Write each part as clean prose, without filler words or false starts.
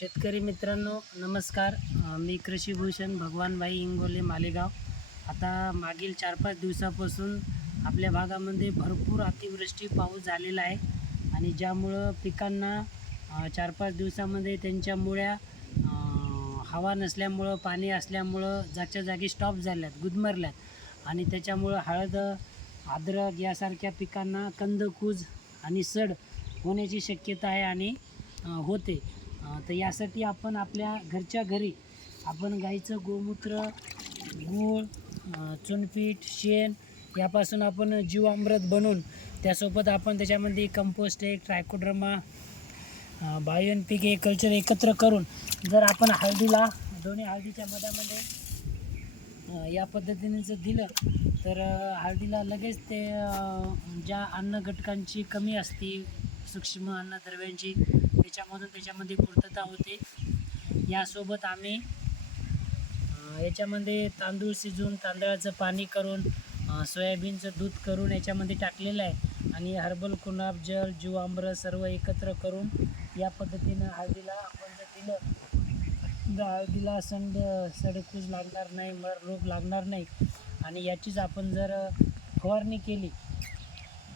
शेतकरी मित्रांनो नमस्कार. मी कृषीभूषण भगवानभाई इंगोले मालेगाव. आता मागील 4-5 दिवसापासून आपल्या भागामध्ये भरपूर अतिवृष्टी पाऊस झालेला आहे आणि ज्यामुळं पिकांना 4-5 दिवसामध्ये त्यांच्या मुळ्या हवा नसल्यामुळं पाणी असल्यामुळं जागच्या जागी स्टॉप झाल्यात, गुदमरल्यात आणि त्याच्यामुळं हळद, अद्रक यासारख्या पिकांना कंदकूज आणि सड होण्याची शक्यता आहे आणि होते. तर यासाठी आपण आपल्या घरच्या घरी आपण गाईचं गोमूत्र, गूळ, चुनपीठ, शेण यापासून आपण जीवामृत बनवून त्यासोबत आपण त्याच्यामध्ये कंपोस्ट एक ट्रायकोडर्मा, बायो NPK कल्चर एकत्र करून जर आपण हळदीला दोन्ही हळदीच्या मधामध्ये या पद्धतीने जर दिलं तर हळदीला लगेच ते ज्या अन्न घटकांची कमी असते, सूक्ष्म अन्नद्रव्यांची त्याच्यामध्ये पूर्तता होते. यासोबत आम्ही याच्यामध्ये तांदूळ शिजवून तांदळाचं पाणी करून सोयाबीनचं दूध करून याच्यामध्ये टाकलेलं आहे आणि हर्बल कुणाब जल, जीवामृत सर्व एकत्र करून या पद्धतीनं हळदीला आपण जर दिलं तर हळदीला सडकूज लागणार नाही, मर रोग लागणार नाही आणि याचीच आपण जर फवारणी केली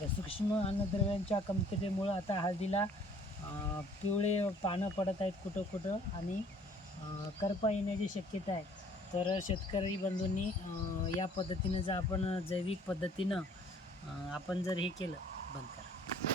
तर सूक्ष्म अन्नद्रव्यांच्या कमतरतेमुळं आता हळदीला पिवळे पानं पडत आहेत कुठं आणि करपा येण्याची शक्यता आहे. तर शेतकरी बंधूंनी या पद्धतीनं जर आपण जैविक पद्धतीनं आपण जर हे केलं बंद करा.